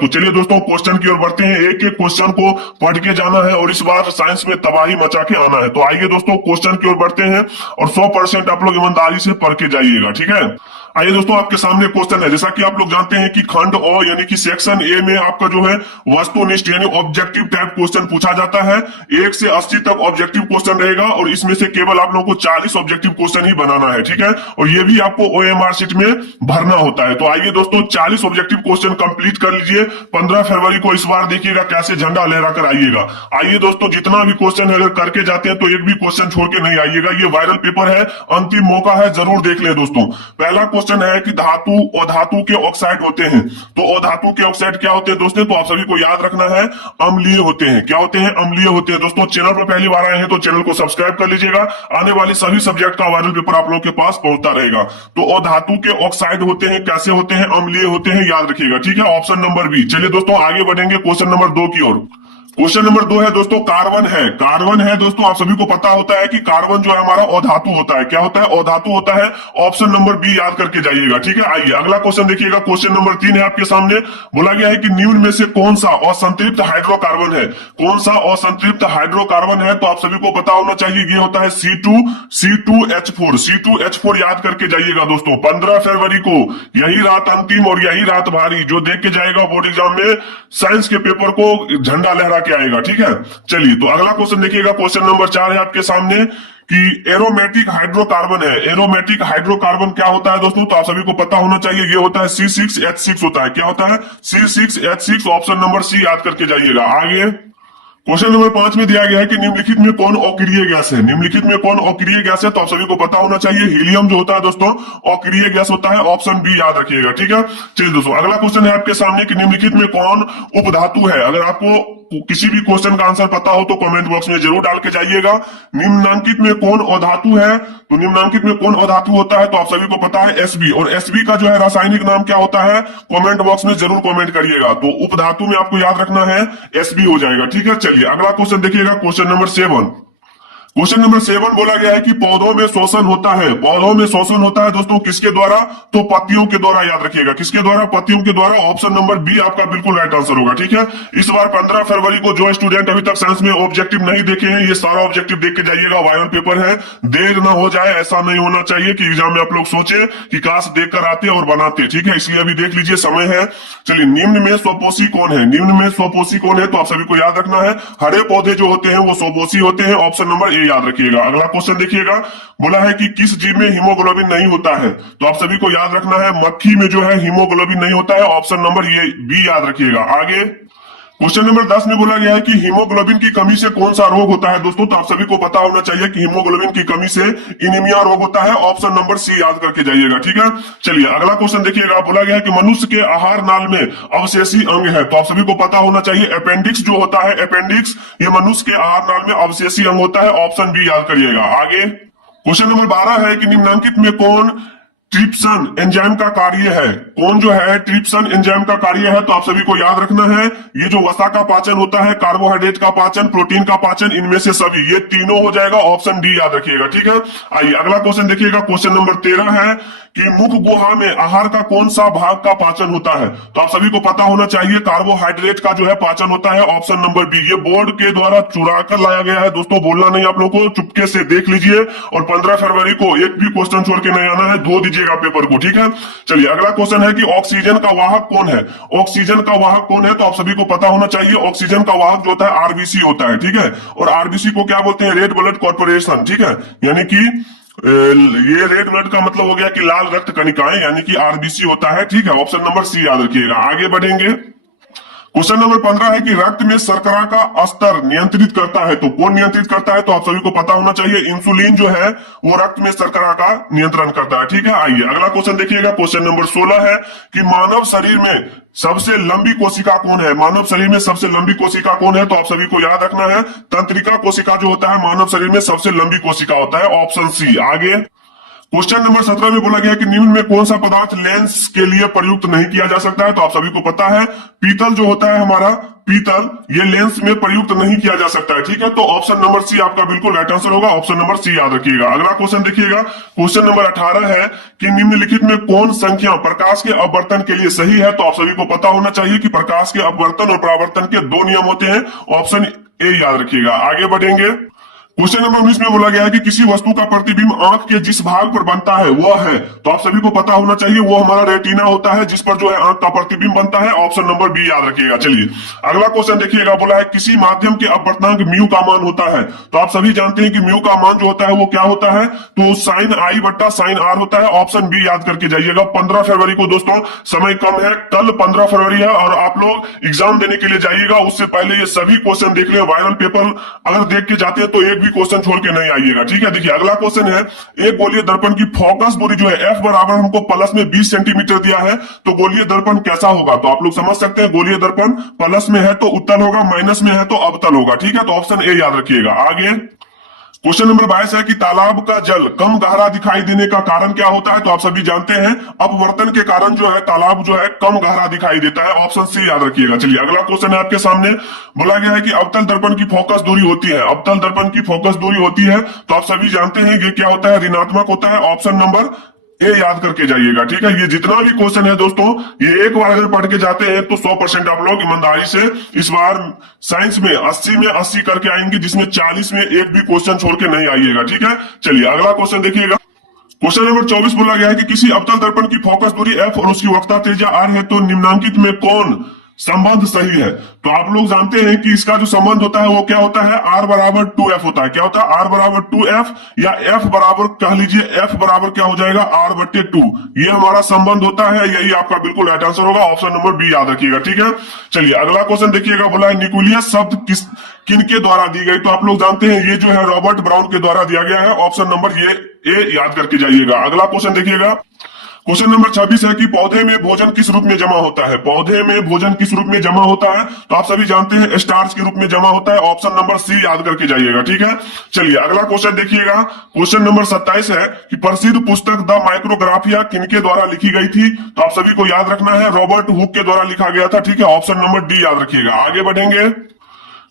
तो चलिए दोस्तों क्वेश्चन की ओर बढ़ते हैं। एक एक क्वेश्चन को पढ़ के जाना है और इस बार साइंस में तबाही मचा के आना है। तो आइए दोस्तों क्वेश्चन की ओर बढ़ते हैं और 100% आप लोग ईमानदारी से पढ़ के जाइएगा, ठीक है। आइए दोस्तों आपके सामने क्वेश्चन है। जैसा कि आप लोग जानते हैं कि खंड ओ यानी कि सेक्शन ए में आपका जो है वस्तुनिष्ठ यानी ऑब्जेक्टिव टाइप क्वेश्चन पूछा जाता है। 1 से 80 तक ऑब्जेक्टिव क्वेश्चन रहेगा और इसमें से केवल आप लोगों को 40 ऑब्जेक्टिव क्वेश्चन ही बनाना है, ठीक है। और ये भी आपको ओएमआर शीट में भरना होता है। तो आइए दोस्तों 40 ऑब्जेक्टिव क्वेश्चन कंप्लीट कर लीजिए। 15 फरवरी को इस बार देखिएगा कैसे झंडा लहरा कर आइएगा। आइए दोस्तों जितना भी क्वेश्चन है अगर करके जाते हैं तो एक भी क्वेश्चन छोड़ के नहीं आइएगा। ये वायरल पेपर है, अंतिम मौका है, जरूर देख ले दोस्तों। पहला क्वेश्चन है कि धातु और धातु के ऑक्साइड होते हैं। तो अधातु के ऑक्साइड क्या होते हैं दोस्तों? तो आप सभी को याद रखना है अम्लीय होते हैं। क्या होते हैं? अम्लीय होते हैं। दोस्तों चैनल पर पहली बार आए हैं तो चैनल को सब्सक्राइब कर लीजिएगा। आने वाले सभी सब्जेक्ट का वायरल पेपर आप लोगों के पास पहुंचता रहेगा। तो अधातु के ऑक्साइड होते हैं, कैसे होते हैं? अम्लीय होते हैं, याद रखिएगा, ठीक है। Option number B. चलिए दोस्तों आगे बढ़ेंगे क्वेश्चन नंबर 2 की ओर। क्वेश्चन नंबर 2 है दोस्तों कार्बन है। कार्बन है दोस्तों, आप सभी को पता होता है कि कार्बन जो है हमारा अधातु होता है। क्या होता है? अधातु होता है। ऑप्शन नंबर बी याद करके जाइएगा, ठीक है। आइए अगला क्वेश्चन देखिएगा। क्वेश्चन नंबर 3 है आपके सामने। बोला गया है कि निम्न में से कौन सा असंतृप्त हाइड्रोकार्बन है? कौन सा असंतृप्त हाइड्रोकार्बन है? तो आप सभी को पता होना चाहिए ये होता है C2H4। C2H4 याद करके जाइएगा दोस्तों। 15 फरवरी को यही रात अंतिम और यही रात भारी, जो देख के जाएगा बोर्ड एग्जाम में साइंस के पेपर को झंडा लहरा के आएगा, ठीक है। चलिए तो अगला क्वेश्चन देखिएगा। क्वेश्चन नंबर 4 है आपके सामने कि एरोमेटिक हाइड्रोकार्बन है। एरोमेटिक हाइड्रोकार्बन क्या होता है दोस्तों? तो आप सभी को पता होना चाहिए ये होता है C6H6 होता है। क्या होता है? C6H6। ऑप्शन नंबर सी याद करके जाइएगा। आगे क्वेश्चन नंबर 5 में दिया गया है कि निम्नलिखित में कौन अक्रिय गैस है? निम्नलिखित में कौन अक्रिय गैस है? तो आप सभी को पता होना चाहिए हीलियम जो होता है दोस्तों अक्रिय गैस होता है। ऑप्शन बी याद रखिएगा, ठीक है। चलिए दोस्तों अगला क्वेश्चन है आपके सामने कि निम्नलिखित में कौन उपधातु है? अगर आपको किसी भी क्वेश्चन का आंसर पता हो तो कमेंट बॉक्स में जरूर डाल के जाइएगा। निम्नांकित में कौन अधातु है? तो निम्नांकित में कौन अधातु होता है? तो आप सभी को पता है एसबी। और एसबी का जो है रासायनिक नाम क्या होता है? कमेंट बॉक्स में जरूर कमेंट करिएगा। तो उपधातु में आपको याद रखना है एसबी हो जाएगा, ठीक है। चलिए अगला क्वेश्चन देखिएगा। Question number 7। क्वेश्चन नंबर 7 बोला गया है कि पौधों में शोषण होता है। पौधों में शोषण होता है दोस्तों किसके द्वारा? तो पत्तियों के द्वारा, याद रखिएगा। किसके द्वारा? पत्तियों के द्वारा। ऑप्शन नंबर बी आपका बिल्कुल राइट आंसर होगा, ठीक है। इस बार 15 फरवरी को जो स्टूडेंट अभी तक साइंस में ऑब्जेक्टिव नहीं देखे हैं ये सारा ऑब्जेक्टिव देख के जाइएगा। वायरल पेपर है, देर ना हो जाए। ऐसा नहीं होना चाहिए कि एग्जाम में आप लोग सोचे कि काश देख कर आते और बनाते, ठीक है। इसलिए अभी देख लीजिए, समय है। चलिए निम्न में स्वपोषी कौन है? निम्न में स्वपोषी कौन है? तो आप सभी को याद रखना है हरे पौधे जो होते हैं वो स्वपोषी होते हैं। ऑप्शन नंबर ए याद रखिएगा। अगला क्वेश्चन देखिएगा। बोला है कि किस जीव में हीमोग्लोबिन नहीं होता है? तो आप सभी को याद रखना है मक्खी में जो है हीमोग्लोबिन नहीं होता है। ऑप्शन नंबर ये बी याद रखिएगा। आगे क्वेश्चन नंबर 10 में बोला गया है कि हीमोग्लोबिन की कमी से कौन सा रोग होता है दोस्तों? तो आप सभी को पता होना चाहिए कि हीमोग्लोबिन की कमी से एनीमिया रोग होता है। ऑप्शन नंबर सी याद करके जाइएगा, ठीक है। चलिए अगला क्वेश्चन देखिएगा। बोला गया है कि मनुष्य के आहार नाल में अवशेषी अंग है। तो आप सभी को पता होना चाहिए अपेंडिक्स जो होता है, अपेंडिक्स ये मनुष्य के आहार नाल में अवशेषी अंग होता है। ऑप्शन बी याद करिएगा। आगे क्वेश्चन नंबर 12 है कि निम्नलिखित में कौन ट्रिप्सन एंजाइम का कार्य है? कौन जो है ट्रिप्सन एंजाइम का कार्य है? तो आप सभी को याद रखना है ये जो वसा का पाचन होता है, कार्बोहाइड्रेट का पाचन, प्रोटीन का पाचन, इनमें से सभी ये तीनों हो जाएगा। ऑप्शन डी याद रखिएगा, ठीक है। आइए अगला क्वेश्चन देखिएगा। क्वेश्चन नंबर 13 है कि मुख गुहा में आहार का कौन सा भाग का पाचन होता है? तो आप सभी को पता होना चाहिए कार्बोहाइड्रेट का जो है पाचन होता है। Option number B. ये बोर्ड के द्वारा चुरा कर लाया गया है दोस्तों, बोलना नहीं आप लोगों को, चुपके से देख लीजिए। और 15 फरवरी को एक भी क्वेश्चन छोड़ के नहीं आना है, धो दीजिएगा पेपर को, ठीक है। चलिए अगला क्वेश्चन है कि ऑक्सीजन का वाहक कौन है? ऑक्सीजन का वाहक कौन है? तो आप सभी को पता होना चाहिए ऑक्सीजन का वाहक जो होता है आरबीसी होता है, ठीक है। और आरबीसी को क्या बोलते हैं? रेड ब्लड कॉर्पोरेशन, ठीक है। यानी कि ये रेड ब्लड का मतलब हो गया कि लाल रक्त कणिकाएं, यानी कि आरबीसी होता है, ठीक है। ऑप्शन नंबर सी याद रखिएगा। आगे बढ़ेंगे। क्वेश्चन नंबर 15 है कि रक्त में शर्करा का स्तर नियंत्रित करता है। तो कौन नियंत्रित करता है? तो आप सभी को पता होना चाहिए इंसुलिन जो है वो रक्त में शर्करा का नियंत्रण करता है, ठीक है। आइए अगला क्वेश्चन देखिएगा। क्वेश्चन नंबर 16 है कि मानव शरीर में सबसे लंबी कोशिका कौन है? मानव शरीर में सबसे लंबी कोशिका कौन है? तो आप सभी को याद रखना है तंत्रिका कोशिका जो होता है मानव शरीर में सबसे लंबी कोशिका होता है। Option C. आगे क्वेश्चन नंबर 17 में बोला गया है कि निम्न में कौन सा पदार्थ लेंस के लिए प्रयुक्त नहीं किया जा सकता है। तो आप सभी को पता है पीतल जो होता है हमारा, पीतल ये लेंस में प्रयुक्त नहीं किया जा सकता है। ठीक है, तो ऑप्शन नंबर सी आपका बिल्कुल राइट आंसर होगा, ऑप्शन नंबर सी याद रखिएगा। अगला क्वेश्चन देखिएगा, क्वेश्चन नंबर 18 है कि निम्नलिखित में कौन संख्या प्रकाश के अपवर्तन के लिए सही है। तो आप सभी को पता होना चाहिए कि प्रकाश के अपवर्तन और परावर्तन के दो नियम होते हैं, ऑप्शन ए याद रखिएगा। आगे बढ़ेंगे, क्वेश्चन नंबर 19 में बोला गया है कि किसी वस्तु का प्रतिबिंब आंख के जिस भाग पर बनता है वह है। तो आप सभी को पता होना चाहिए वो हमारा रेटिना होता है, जिस पर जो है आंख का प्रतिबिंब बनता है, ऑप्शन नंबर बी याद रखिएगा। चलिए अगला क्वेश्चन देखिएगा, बोला है किसी माध्यम के अपवर्तनांक म्यू का मान होता है। तो आप सभी जानते हैं कि म्यू का मान जो होता है वो क्या होता है, तो साइन आई बट्टा साइन आर होता है, ऑप्शन बी याद करके जाइएगा। 15 फरवरी को दोस्तों समय कम है, कल 15 फरवरी है और आप लोग एग्जाम देने के लिए जाइएगा, उससे पहले ये सभी क्वेश्चन देख ले। वायरल पेपर अगर देख के जाते हैं तो एक भी क्वेश्चन छोड़ के नहीं आइएगा। ठीक है, देखिए अगला क्वेश्चन है, एक गोलीय दर्पण की फोकस दूरी जो है एफ बराबर हमको प्लस में 20 सेंटीमीटर दिया है, तो गोलीय दर्पण कैसा होगा। तो आप लोग समझ सकते हैं गोलीय दर्पण प्लस में है तो उत्तल होगा, माइनस में है तो अवतल होगा। ठीक है, तो ऑप्शन ए याद रखिएगा। आगे क्वेश्चन नंबर 22 है कि तालाब का जल कम गहरा दिखाई देने का कारण क्या होता है। तो आप सभी जानते हैं अपवर्तन के कारण जो है तालाब जो है कम गहरा दिखाई देता है, ऑप्शन सी याद रखिएगा। चलिए अगला क्वेश्चन है आपके सामने, बोला गया है कि अवतल दर्पण की फोकस दूरी होती है, अवतल दर्पण की फोकस दूरी होती है, तो आप सभी जानते हैं ये क्या होता है, ऋणात्मक होता है, ऑप्शन नंबर ये याद करके जाइएगा। ठीक है, ये जितना भी क्वेश्चन है दोस्तों ये एक बार अगर पढ़ के जाते हैं तो 100% आप लोग ईमानदारी से इस बार साइंस में 80 में 80 करके आएंगे, जिसमें 40 में एक भी क्वेश्चन छोड़ के नहीं आइएगा। ठीक है, चलिए अगला क्वेश्चन देखिएगा, क्वेश्चन नंबर 24 बोला गया है कि किसी अवतल दर्पण की फोकस दूरी एफ और उसकी वक्रता त्रिज्या आर है, तो निम्नांकित में कौन संबंध सही है। तो आप लोग जानते हैं कि इसका जो संबंध होता है वो क्या होता है, आर बराबर 2f होता है। क्या होता है, आर बराबर 2f या f बराबर कह लीजिए, f बराबर क्या हो जाएगा, r बट्टे 2, ये हमारा संबंध होता है, यही आपका बिल्कुल राइट आंसर होगा, ऑप्शन नंबर बी याद रखिएगा। ठीक है, चलिए अगला क्वेश्चन देखिएगा, बोला है न्यूक्लियस शब्द किनके द्वारा दी गई। तो आप लोग जानते हैं ये जो है रॉबर्ट ब्राउन के द्वारा दिया गया है, ऑप्शन नंबर ये ए याद करके जाइएगा। अगला क्वेश्चन देखिएगा, क्वेश्चन नंबर 26 है कि पौधे में भोजन किस रूप में जमा होता है। पौधे में भोजन किस रूप में जमा होता है, तो आप सभी जानते हैं स्टार्च के रूप में जमा होता है, ऑप्शन नंबर सी याद करके जाइएगा। ठीक है, चलिए अगला क्वेश्चन देखिएगा, क्वेश्चन नंबर 27 है कि प्रसिद्ध पुस्तक द माइक्रोग्राफिया किनके द्वारा लिखी गई थी। तो आप सभी को याद रखना है रॉबर्ट हुक के द्वारा लिखा गया था। ठीक है, ऑप्शन नंबर डी याद रखिएगा। आगे बढ़ेंगे,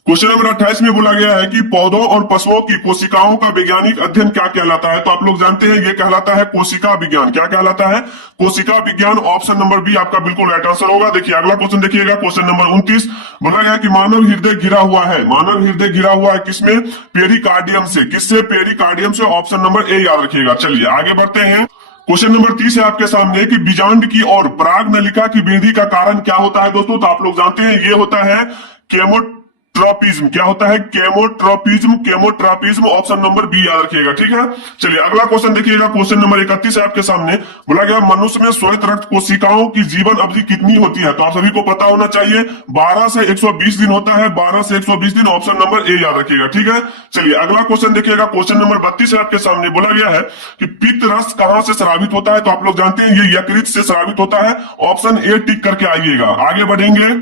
क्वेश्चन नंबर 28 में बोला गया है कि पौधों और पशुओं की कोशिकाओं का वैज्ञानिक अध्ययन क्या कहलाता है। तो आप लोग जानते हैं ये कहलाता है कोशिका विज्ञान। क्या कहलाता है, कोशिका विज्ञान, ऑप्शन नंबर बी आपका बिल्कुल राइट आंसर होगा। देखिए अगला क्वेश्चन देखिएगा, क्वेश्चन नंबर 29 बोला गया कि मानव हृदय घिरा हुआ है, मानव हृदय घिरा हुआ है किसमें, पेरिकार्डियम से। किससे, पेरिकार्डियम से, ऑप्शन नंबर ए याद रखिएगा। चलिए आगे बढ़ते हैं, क्वेश्चन नंबर 30 है आपके सामने कि बीजांड की और पराग नलिका की वृद्धि का कारण क्या होता है। दोस्तों तो आप लोग जानते हैं ये होता है केमोट्रोपिज्म। क्या होता है, chemotropism, chemotropism, option number B याद रखिएगा। ठीक है, चलिए अगला क्वेश्चन देखिएगा, क्वेश्चन नंबर 31 है आपके सामने, बोला गया मनुष्य में श्वेत रक्त कोशिकाओं की जीवन अवधि कितनी होती है। तो आप सभी को पता होना चाहिए 12 से 120 दिन होता है, 12 से 120 दिन, ऑप्शन नंबर ए याद रखिएगा। ठीक है, चलिए अगला क्वेश्चन देखिएगा, क्वेश्चन नंबर 32 है आपके सामने, बोला गया है कि पित्त रस कहां से स्रावित होता है। तो आप लोग जानते हैं ये यकृत से स्रावित होता है, ऑप्शन ए टिक करके आइएगा। आगे बढ़ेंगे,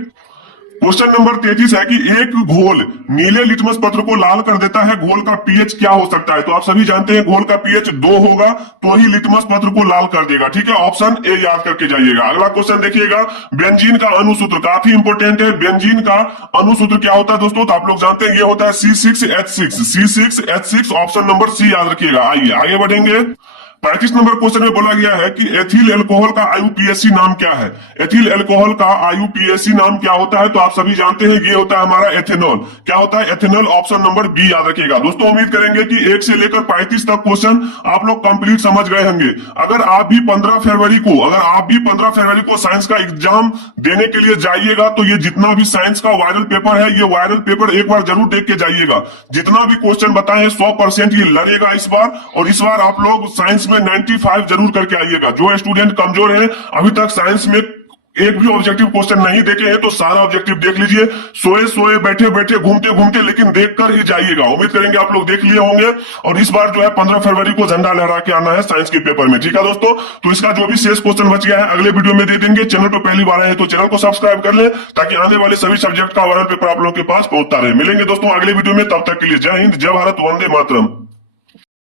क्वेश्चन नंबर 33 है कि एक घोल नीले लिटमस पत्र को लाल कर देता है, घोल का पीएच क्या हो सकता है। तो आप सभी जानते हैं घोल का पीएच 2 होगा, तो ही लिटमस पत्र को लाल कर देगा। ठीक है, ऑप्शन ए याद करके जाइएगा। अगला क्वेश्चन देखिएगा, बेंजीन का अणुसूत्र काफी इंपोर्टेंट है, बेंजीन का अणुसूत्र क्या होता है दोस्तों। तो आप लोग जानते हैं ये होता है C6H6, C6H6, option number C याद रखिएगा। आइए आगे बढ़ेंगे, 35 नंबर क्वेश्चन में बोला गया है कि एथिल एल्कोहल का आईयूपीएसी नाम क्या है। एथिल एल्कोहल का आईयूपीएसी नाम क्या होता है। तो आप सभी जानते हैं ये होता है हमारा एथेनॉल। क्या होता है, एथेनॉल, ऑप्शन नंबर बी याद रखिएगा। दोस्तों उम्मीद करेंगे कि 1 से लेकर 35 तक क्वेश्चन आप लोग कंप्लीट समझ गए होंगे। अगर आप भी 15 फरवरी को साइंस का एग्जाम देने के लिए जाइएगा तो ये जितना भी साइंस का वायरल पेपर है, ये वायरल पेपर एक बार जरूर देख के जाइएगा। जितना भी क्वेश्चन बताए 100% ये लड़ेगा इस बार, और इस बार आप लोग साइंस में 95 जरूर करके आइएगा। जो स्टूडेंट कमजोर हैं, अभी तक साइंस में एक भी ऑब्जेक्टिव क्वेश्चन नहीं देखे हैं तो सारा ऑब्जेक्टिव देख लीजिए, सोए बैठे बैठे घूमते घूमते, लेकिन देखकर ही जाइएगा। उम्मीद करेंगे आप लोग देख लिए होंगे, और इस बार जो है 15 फरवरी को झंडा लहरा के आना है साइंस के पेपर में। ठीक है दोस्तों, तो इसका जो भी शेष क्वेश्चन बच गया है अगले वीडियो में दे देंगे। चैनल पर पहली बार आए तो चैनल को सब्सक्राइब कर ले, ताकि आने वाले सभी सब्जेक्ट का वायरल पेपर आप लोगों के पास पहुंचता रहे। मिलेंगे दोस्तों अगले वीडियो में, तब तक के लिए जय हिंद, जय भारत, वंदे मातरम।